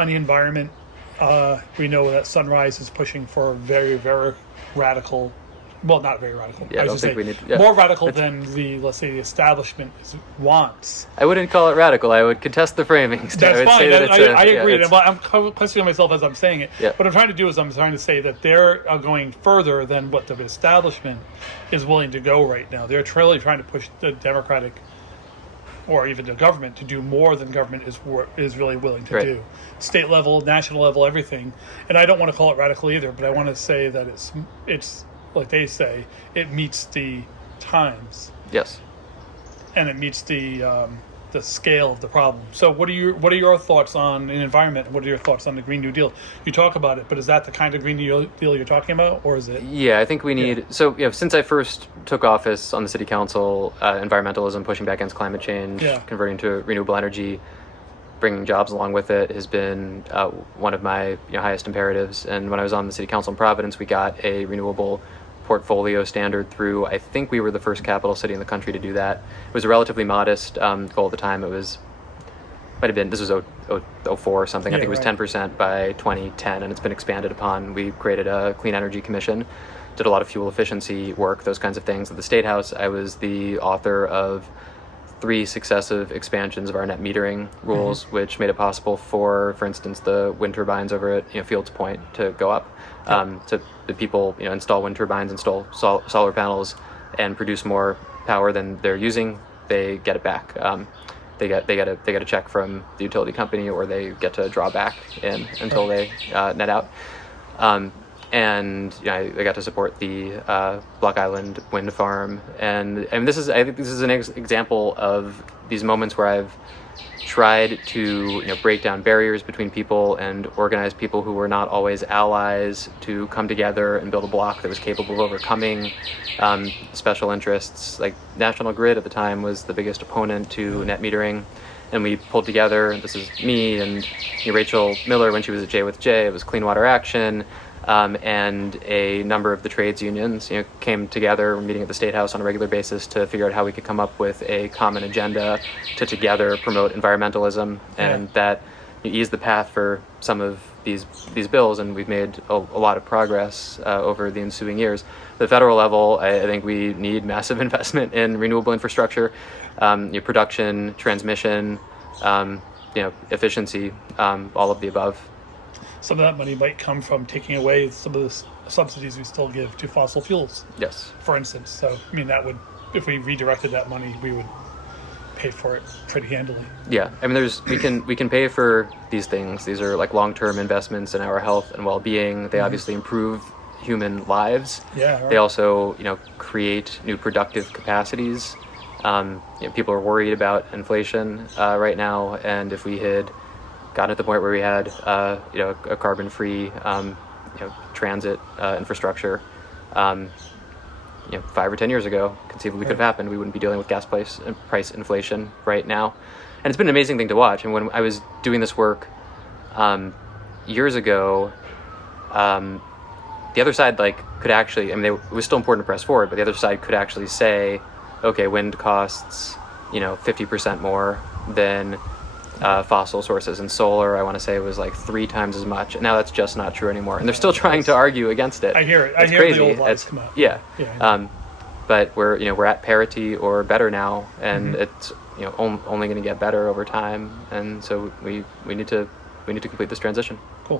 on the environment, we know that Sunrise is pushing for very, very radical. Well, not very radical. Yeah, I don't think we need to, more radical than let's say, the establishment wants. I wouldn't call it radical. I would contest the framings. That's fine. I agree. I'm questioning myself as I'm saying it. Yeah. What I'm trying to do is I'm trying to say that they're going further than what the establishment is willing to go right now. They're truly trying to push the Democratic or even the government to do more than government is really willing to do. State level, national level, everything. And I don't want to call it radical either, but I want to say that it's like they say, it meets the times. Yes. And it meets the scale of the problem. So what are your thoughts on the environment? What are your thoughts on the Green New Deal? You talk about it, but is that the kind of Green New Deal you're talking about, or is it? Yeah, I think we need. So since I first took office on the city council, environmentalism, pushing back against climate change, converting to renewable energy, bringing jobs along with it has been one of my highest imperatives. And when I was on the city council in Providence, we got a renewable portfolio standard through. I think we were the first capital city in the country to do that. It was a relatively modest goal at the time. This was 04 or something. I think it was 10% by 2010, and it's been expanded upon. We created a clean energy commission, did a lot of fuel efficiency work, those kinds of things. At the State House, I was the author of 3 successive expansions of our net metering rules, which made it possible for instance, the wind turbines over at Fields Point to go up. To the people install wind turbines, install solar panels, and produce more power than they're using. They get it back. They get a check from the utility company, or they get to draw back in until they net out. And I got to support the Block Island wind farm, and I think this is an example of these moments where I've tried to break down barriers between people and organize people who were not always allies to come together and build a block that was capable of overcoming special interests. Like National Grid at the time was the biggest opponent to net metering, and we pulled together. This is me and Rachel Miller when she was at J with J. It was Clean Water Action. And a number of the trades unions came together, meeting at the State House on a regular basis to figure out how we could come up with a common agenda to together promote environmentalism, and that eased the path for some of these bills, and we've made a lot of progress over the ensuing years. At the federal level, I think we need massive investment in renewable infrastructure, production, transmission, efficiency, all of the above. Some of that money might come from taking away some of the subsidies we still give to fossil fuels. Yes. For instance. So, that would, if we redirected that money, we would pay for it pretty handily. Yeah. We can pay for these things. These are like long-term investments in our health and well-being. They obviously improve human lives. Yeah. Right. They also, create new productive capacities. People are worried about inflation right now, and if we had gotten to the point where we had a carbon-free transit infrastructure 5 or 10 years ago, conceivably could have happened. We wouldn't be dealing with gas price inflation right now. And it's been an amazing thing to watch. And when I was doing this work years ago, the other side could actually, it was still important to press forward, but the other side could actually say, okay, wind costs 50% more than fossil sources, and solar, I want to say, was 3 times as much. And now that's just not true anymore, and they're still trying to argue against it. I hear it. It's I hear crazy. The old lies come out. Yeah. But we're at parity or better now, and it's only going to get better over time. And so we need to complete this transition. Cool.